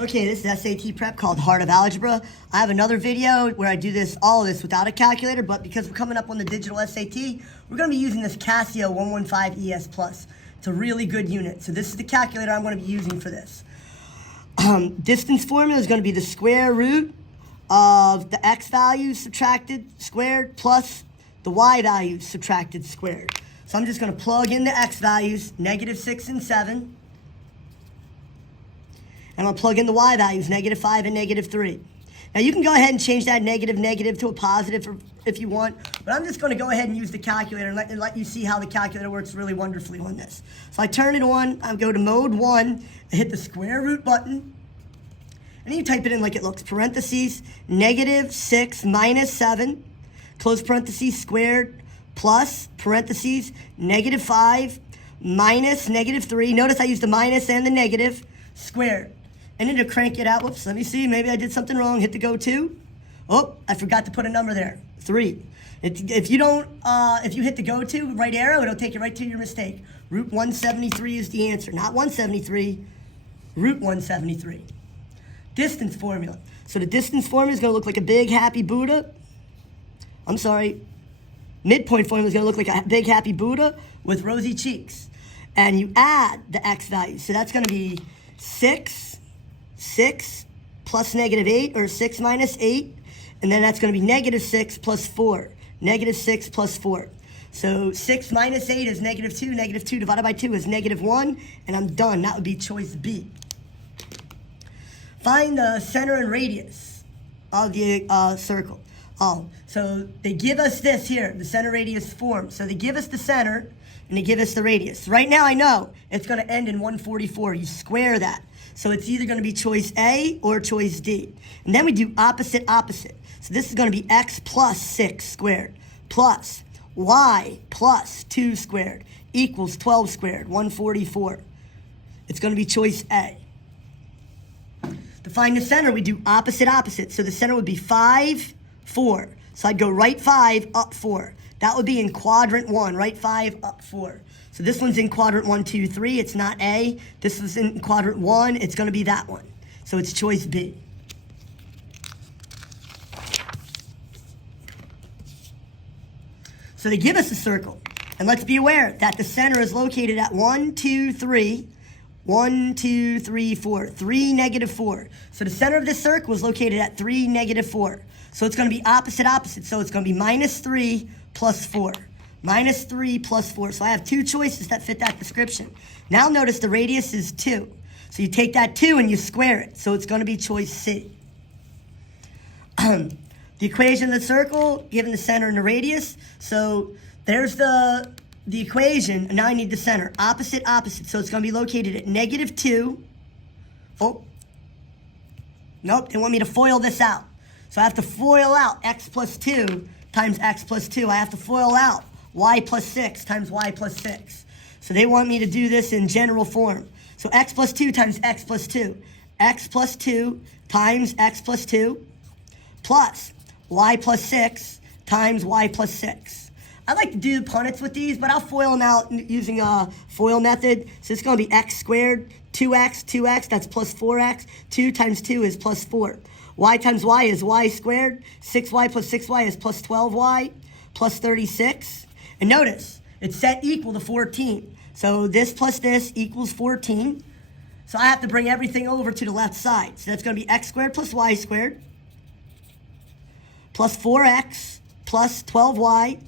Okay, this is SAT prep called Heart of Algebra. I have another video where I do all of this without a calculator, but because we're coming up on the digital SAT, we're going to be using this Casio 115 ES Plus. It's a really good unit. So this is the calculator I'm going to be using for this. Distance formula is going to be the square root of the x value subtracted squared plus the y value subtracted squared. So I'm just going to plug in the x values, -6 and 7. And I'll plug in the y values, -5 and -3. Now you can go ahead and change that negative to a positive if you want, but I'm just going to go ahead and use the calculator and let you see how the calculator works really wonderfully on this. So I turn it on, I go to mode 1, I hit the square root button, and you type it in like it looks, parentheses, -6 minus 7, close parentheses, squared, plus, parentheses, -5 minus -3. Notice I used the minus and the negative, squared. I need to crank it out. Whoops, let me see. Maybe I did something wrong. Hit the go to. Oh, I forgot to put a number there. 3. If you hit the go to right arrow, it'll take you right to your mistake. Root 173 is the answer. Not 173, root 173. Distance formula. So the distance formula is going to look like a big happy Buddha. I'm sorry. Midpoint formula is going to look like a big happy Buddha with rosy cheeks. And you add the x value. So that's going to be 6 plus -8, or 6 minus 8, and then that's going to be -6 plus 4, -6 plus 4. So 6 minus 8 is -2, -2 divided by 2 is -1, and I'm done. That would be choice B. Find the center and radius of the circle. So they give us this here, the center radius form. So they give us the center, and they give us the radius. Right now I know it's going to end in 144. You square that. So it's either going to be choice A or choice D. And then we do opposite. So this is going to be x plus 6 squared plus y plus 2 squared equals 12 squared, 144. It's going to be choice A. To find the center, we do opposite. So the center would be 5, 4. So I'd go right 5, up 4. That would be in quadrant 1, right 5, up 4. So this one's in quadrant 1, 2, 3. It's not A. This was in quadrant 1. It's going to be that one. So it's choice B. So they give us a circle. And let's be aware that the center is located at 1, 2, 3. 1, 2, 3, 4. 3, -4. So the center of this circle is located at 3, -4. So it's going to be opposite. So it's going to be -3 plus 4. -3 plus 4. So I have two choices that fit that description. Now notice the radius is 2. So you take that 2 and you square it. So it's going to be choice C. The equation of the circle, given the center and the radius. So there's the equation, and now I need the center. Opposite. So it's going to be located at -2. Oh. Nope, they want me to FOIL this out. So I have to FOIL out x plus 2 times x plus 2. I have to FOIL out y plus 6 times y plus 6. So they want me to do this in general form. So x plus 2 times x plus 2. X plus 2 times x plus 2 plus y plus 6 times y plus 6. I like to do punnets with these, but I'll FOIL them out using a FOIL method. So it's going to be x squared, 2x, that's plus 4x. 2 times 2 is plus 4. Y times y is y squared. 6y plus 6y is plus 12y plus 36. And notice, it's set equal to 14. So this plus this equals 14. So I have to bring everything over to the left side. So that's going to be x squared plus y squared plus 4x plus 12y.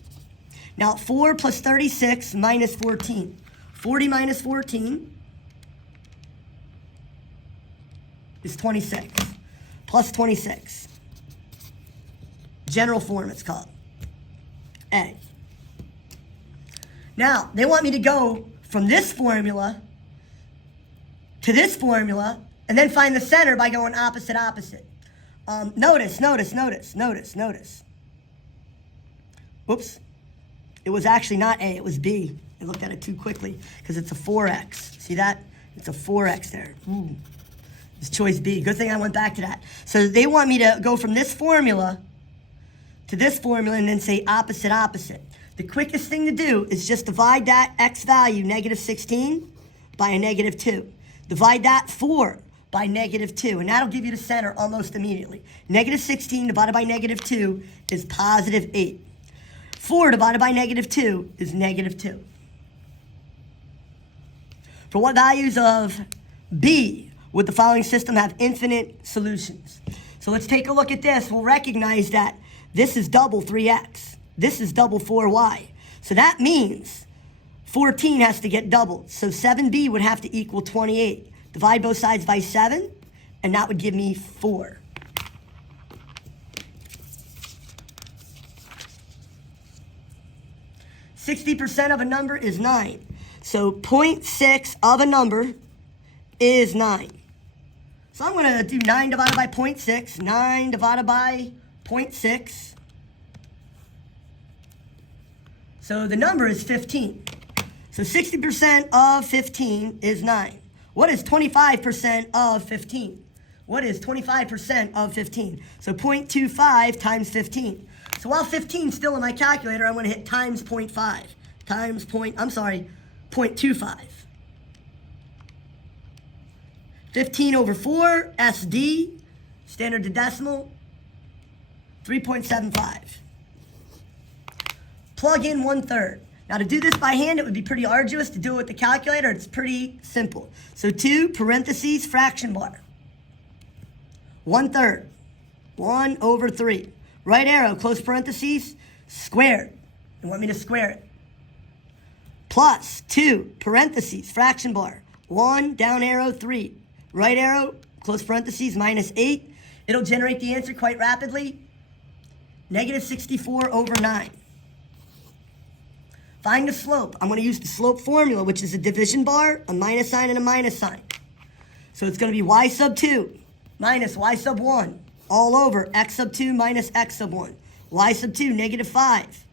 Now 4 plus 36 minus 14. 40 minus 14 is 26. Plus 26. General form, it's called. A. Now, they want me to go from this formula to this formula and then find the center by going opposite. Notice. Whoops. It was actually not A, it was B. I looked at it too quickly because it's a 4x. See that? It's a 4x there. Ooh. It's choice B. Good thing I went back to that. So they want me to go from this formula to this formula and then say opposite. The quickest thing to do is just divide that x value, -16, by a -2. Divide that 4 by negative 2. And that'll give you the center almost immediately. Negative 16 divided by negative 2 is positive 8. 4 divided by negative 2 is negative 2. For what values of b would the following system have infinite solutions? So let's take a look at this. We'll recognize that this is double 3x. This is double 4y. So that means 14 has to get doubled. So 7b would have to equal 28. Divide both sides by 7, and that would give me 4. %60 of a number is 9. So 0.6 of a number is 9. So I'm going to do 9 divided by 0.6. 9 divided by 0.6. So the number is 15. So 60% of 15 is 9. What is 25% of 15? What is 25% of 15? So 0.25 times 15. So while 15 is still in my calculator, I'm going to hit times 0.5. Times 0.25. 15 over 4, SD, standard to decimal, 3.75. Plug in 1/3. Now to do this by hand, it would be pretty arduous. To do it with the calculator, it's pretty simple. So 2 parentheses fraction bar. 1/3. 1 over 3. Right arrow, close parentheses, squared. You want me to square it. Plus 2 parentheses fraction bar. 1 down arrow, 3. Right arrow, close parentheses, minus 8. It'll generate the answer quite rapidly. Negative 64 over 9. Find the slope. I'm going to use the slope formula, which is a division bar, a minus sign, and a minus sign. So it's going to be y sub 2 minus y sub 1 all over x sub 2 minus x sub 1. Y sub 2, negative 5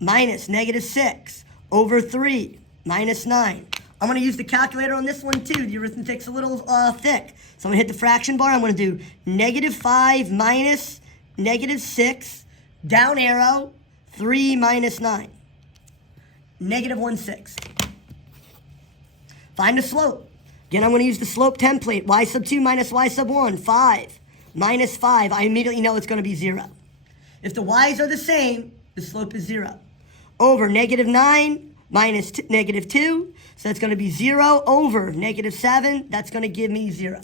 minus negative 6 over 3 minus 9. I'm going to use the calculator on this one too. The arithmetic's a little thick. So I'm going to hit the fraction bar. I'm going to do negative 5 minus negative 6, down arrow, 3 minus 9. Negative 1/6. Find the slope. Again, I'm going to use the slope template. Y sub 2 minus y sub 1, 5 minus 5. I immediately know it's going to be 0. If the y's are the same, the slope is 0. Over negative 9 minus negative 2. So that's going to be 0 over negative 7. That's going to give me 0.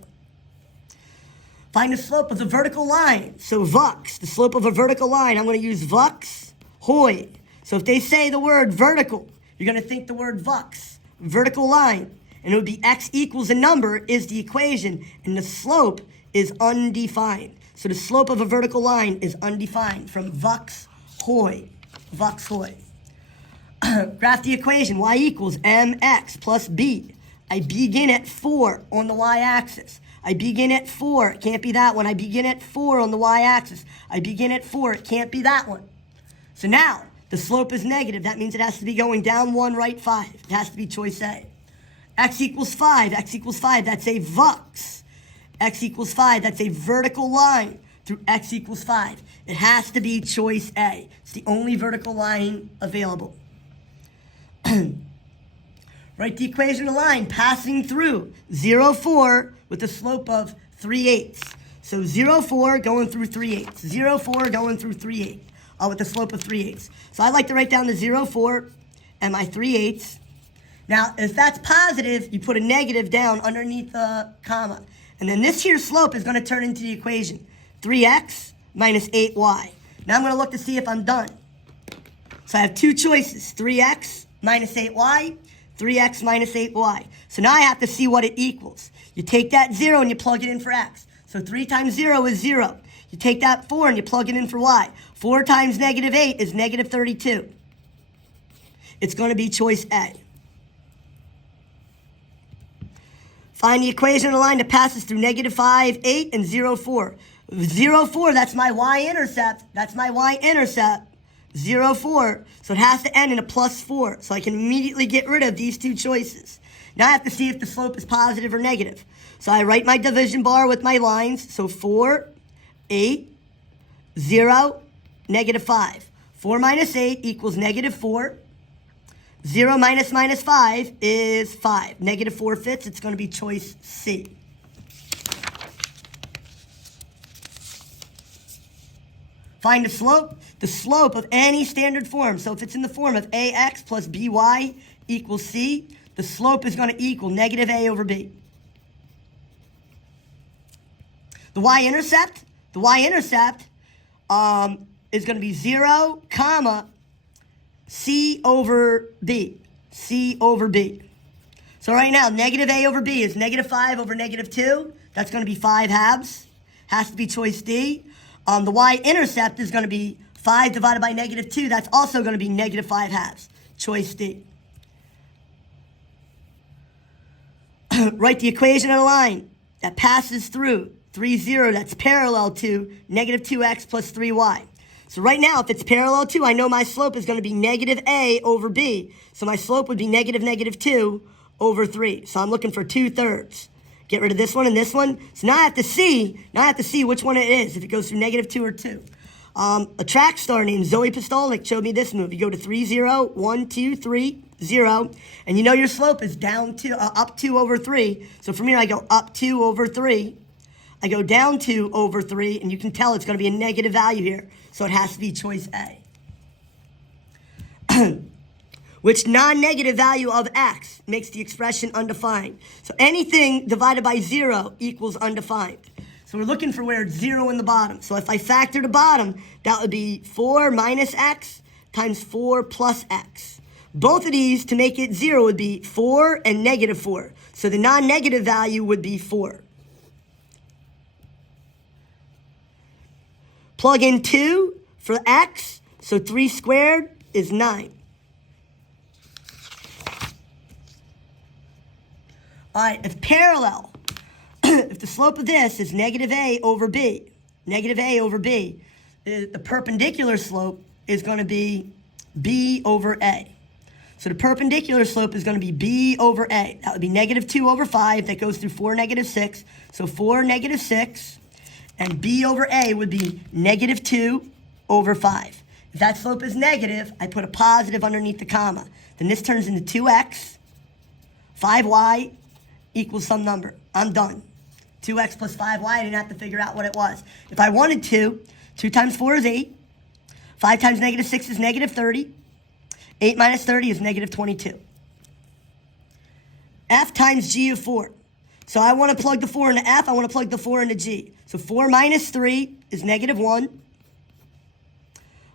Find the slope of the vertical line. So vux, the slope of a vertical line. I'm going to use vux hoi. So if they say the word vertical, you're going to think the word vux, vertical line. And it would be x equals a number is the equation, and the slope is undefined. So the slope of a vertical line is undefined from vux hoi. Vux hoi. Graph the equation. Y equals mx plus b. I begin at 4 on the y-axis. I begin at 4. It can't be that one. I begin at 4 on the y-axis. I begin at 4. It can't be that one. So now, the slope is negative. That means it has to be going down 1, right 5. It has to be choice A. X equals 5. X equals 5. That's a vux. X equals 5. That's a vertical line through x equals 5. It has to be choice A. It's the only vertical line available. Write the equation of the line passing through 0, 4 with a slope of 3/8. So 0, 4 going through 3/8. 0, 4 going through 3/8. With the slope of 3/8. So I like to write down the 0, 4 and my 3/8. Now, if that's positive, you put a negative down underneath the comma. And then this here slope is going to turn into the equation. 3x minus 8y. Now I'm going to look to see if I'm done. So I have two choices. 3x minus 8y. 3x minus 8y. So now I have to see what it equals. You take that 0 and you plug it in for x. So 3 times 0 is 0. You take that 4 and you plug it in for y. 4 times negative 8 is negative 32. It's going to be choice A. Find the equation of the line that passes through negative 5, 8, and 0, 4. 0, 4, that's my y-intercept. That's my y-intercept. 0, 4. So it has to end in a plus 4. So I can immediately get rid of these two choices. Now I have to see if the slope is positive or negative. So I write my division bar with my lines. So 4, 8, 0, negative 5. 4 minus 8 equals negative 4. 0 minus minus 5 is 5. Negative 4 fits. It's going to be choice C. Find the slope. The slope of any standard form. So if it's in the form of ax plus by equals c, the slope is going to equal negative a over b. The y-intercept is going to be 0, comma, c over b. C over b. So right now, negative a over b is negative 5 over negative 2. That's going to be 5 halves. Has to be choice D. The y-intercept is going to be 5 divided by negative 2. That's also going to be negative 5 halves. Choice D. Write the equation on a line that passes through 3, 0. That's parallel to negative 2x plus 3y. So right now, if it's parallel to, I know my slope is going to be negative a over b. So my slope would be negative 2 over 3. So I'm looking for 2/3. Get rid of this one and this one. So now I have to see which one it is, if it goes through negative 2 or 2. A track star named Zoe Pistolnik showed me this move. You go to 3, 0, 1, 2, 3, 0, and you know your slope is down to up 2 over 3. So from here I go up 2 over 3. I go down 2 over 3, and you can tell it's going to be a negative value here. So it has to be choice A. Which non-negative value of x makes the expression undefined? So anything divided by 0 equals undefined. So we're looking for where it's 0 in the bottom. So if I factor the bottom, that would be 4 minus x times 4 plus x. Both of these, to make it 0, would be 4 and negative 4. So the non-negative value would be 4. Plug in 2 for x, so 3 squared is 9. All right, if parallel, if the slope of this is negative a over b, the perpendicular slope is going to be b over a. So the perpendicular slope is going to be b over a. That would be negative 2 over 5. That goes through 4, negative 6. So 4, negative 6. And b over a would be negative 2 over 5. If that slope is negative, I put a positive underneath the comma. Then this turns into 2x, 5y equals some number. I'm done. 2x plus 5y, I didn't have to figure out what it was. If I wanted to, 2 times 4 is 8. 5 times negative 6 is negative 30. 8 minus 30 is negative 22. F times g of 4. So I want to plug the 4 into F. I want to plug the 4 into G. So 4 minus 3 is negative 1.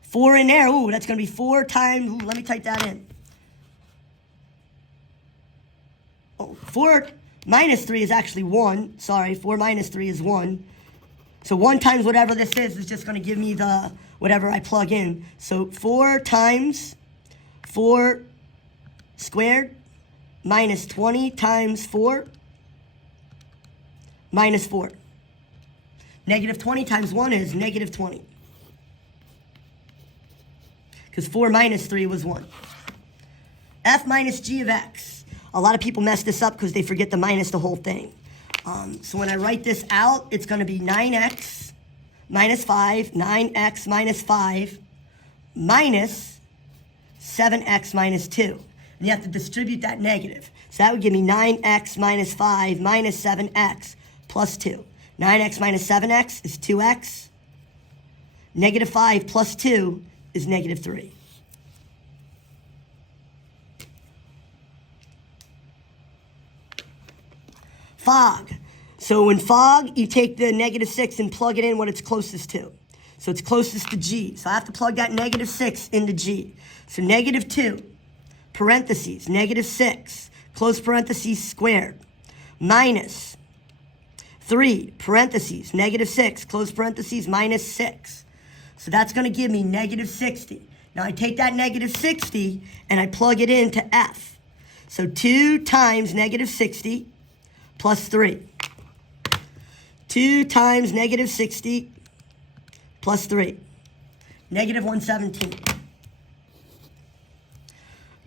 4 in there. Ooh, that's going to be 4 times. Ooh, let me type that in. Oh, 4 minus 3 is actually 1. Sorry, 4 minus 3 is 1. So 1 times whatever this is just going to give me the whatever I plug in. So 4 times 4 squared minus 20 times 4 minus 4. Negative 20 times 1 is negative 20. Because 4 minus 3 was 1. F minus g of x. A lot of people mess this up because they forget to minus the whole thing. So when I write this out, it's going to be 9x minus 5, 9x minus 5, minus 7x minus 2. And you have to distribute that negative. So that would give me 9x minus 5 minus 7x plus 2. 9x minus 7x is 2x. Negative 5 plus 2 is negative 3. Fog. So in fog, you take the negative 6 and plug it in what it's closest to. So it's closest to G. So I have to plug that negative 6 into G. So negative 2, parentheses, negative 6, close parentheses squared, minus 3, parentheses, negative 6, close parentheses, minus 6. So that's going to give me negative 60. Now I take that negative 60 and I plug it into F. So 2 times negative 60 plus 3. 2 times negative 60 plus 3. Negative 117.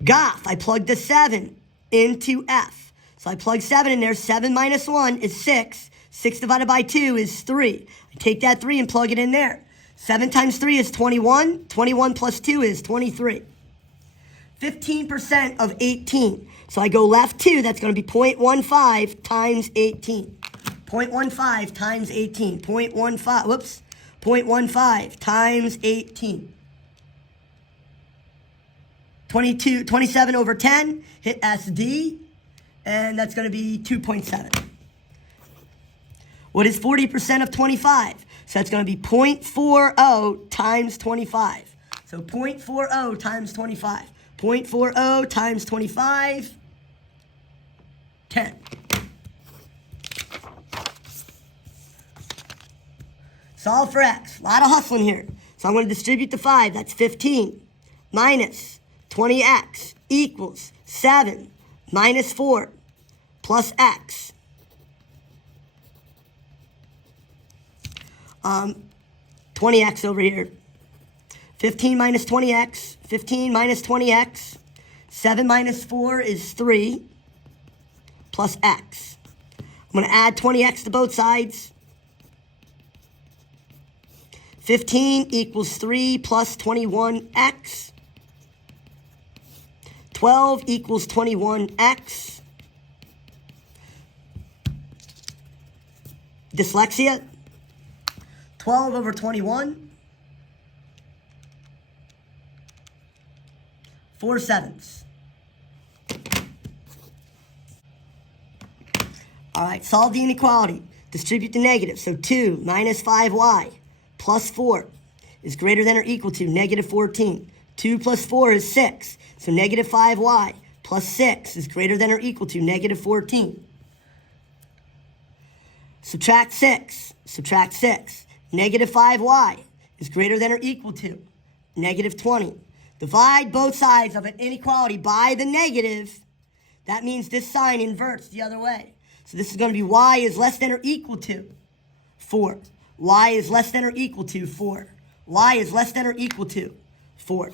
Goff, I plug the 7 into F. So I plug 7 in there. 7 minus 1 is 6. 6 divided by 2 is 3. I take that 3 and plug it in there. 7 times 3 is 21. 21 plus 2 is 23. 15% of 18. So I go left 2. That's going to be 0.15 times 18. 0.15 times 18. 0.15, whoops. 0.15 times 18. 27 over 10, hit SD, and that's going to be 2.7. What is 40% of 25? So that's going to be 0.40 times 25. So 0.40 times 25. 0.40 times 25, 10. Solve for x. A lot of hustling here. So I'm going to distribute the 5. That's 15 minus 20x equals 7 minus 4 plus x. 20x over here. 15 minus 20x. 15 minus 20x. 7 minus 4 is 3 plus x. I'm going to add 20x to both sides. 15 equals 3 plus 21x. 12 equals 21x. Dyslexia. 12 over 21. 4/7. All right, solve the inequality. Distribute the negative. So 2 minus 5y plus 4 is greater than or equal to negative 14. 2 plus 4 is 6. So negative 5y plus 6 is greater than or equal to negative 14. Subtract 6. Subtract 6. Negative 5y is greater than or equal to negative 20. Divide both sides of an inequality by the negative. That means this sign inverts the other way. So this is going to be y is less than or equal to 4. Y is less than or equal to 4. Y is less than or equal to 4.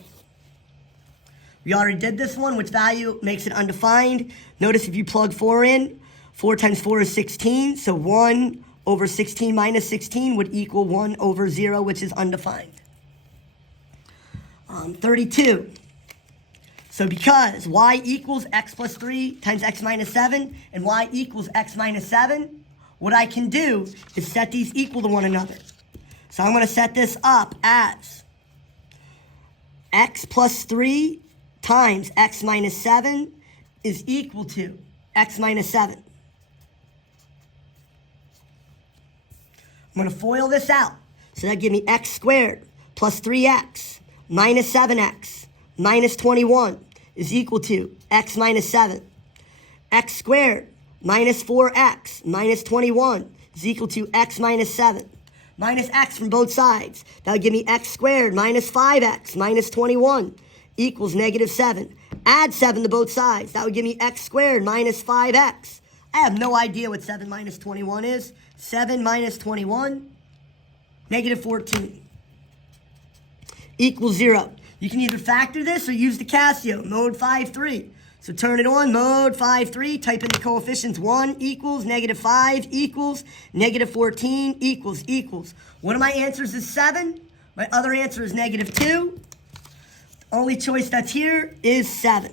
We already did this one, which value makes it undefined. Notice if you plug 4 in, 4 times 4 is 16. So 1 over 16 minus 16 would equal 1 over 0, which is undefined. 32. So because y equals x plus 3 times x minus 7 and y equals x minus 7, what I can do is set these equal to one another. So I'm going to set this up as x plus 3 times x minus 7 is equal to x minus 7. I'm going to FOIL this out. So that gives me x squared plus 3x minus 7x minus 21 is equal to x minus 7. X squared minus 4x minus 21 is equal to x minus 7. Minus x from both sides. That would give me x squared minus 5x minus 21 equals negative 7. Add 7 to both sides. That would give me x squared minus 5x. I have no idea what 7 minus 21 is. 7 minus 21, negative 14, equals 0. You can either factor this or use the Casio, mode 5-3. So turn it on, mode 5-3, type in the coefficients. 1 equals, negative 5 equals, negative 14 equals. One of my answers is 7. My other answer is negative 2. The only choice that's here is 7.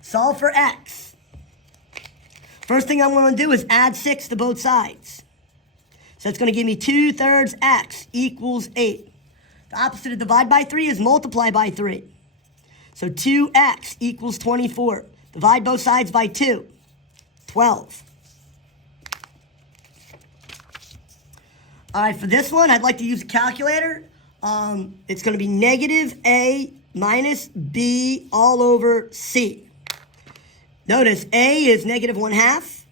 Solve for x. First thing I'm going to do is add 6 to both sides. So it's going to give me 2/3 x equals 8. The opposite of divide by 3 is multiply by 3. So 2x equals 24. Divide both sides by 2. 12. All right, for this one, I'd like to use a calculator. It's going to be negative a minus b all over c. Notice a is negative 1/2.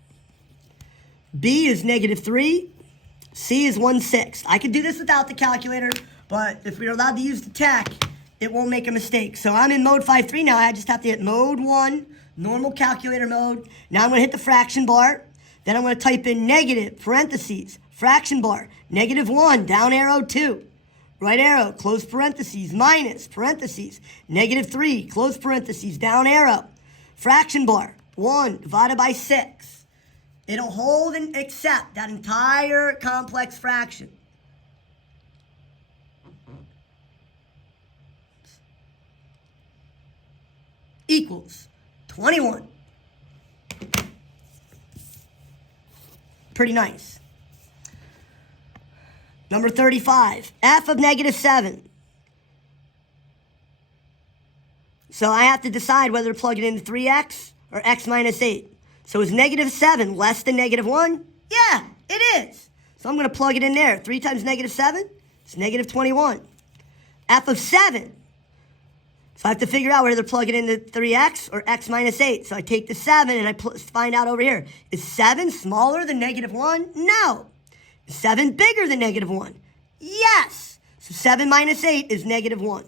B is negative 3. C is 1/6. I could do this without the calculator, but if we're allowed to use the tech, it won't make a mistake. So I'm in mode 5-3 now. I just have to hit mode 1, normal calculator mode. Now I'm going to hit the fraction bar. Then I'm going to type in negative, parentheses, fraction bar, negative 1, down arrow 2. Right arrow, close parentheses, minus, parentheses, negative 3, close parentheses, down arrow. Fraction bar, 1 divided by 6. It'll hold and accept that entire complex fraction. Equals 21. Pretty nice. Number 35, f of negative 7. So I have to decide whether to plug it into 3x or x minus 8. So is negative 7 less than negative 1? Yeah, it is. So I'm going to plug it in there. 3 times negative 7 is negative 21. F of 7. So I have to figure out whether to plug it into 3x or x minus 8. So I take the 7 and I find out over here. Is 7 smaller than negative 1? No. Is 7 bigger than negative 1? Yes. So 7 minus 8 is negative 1.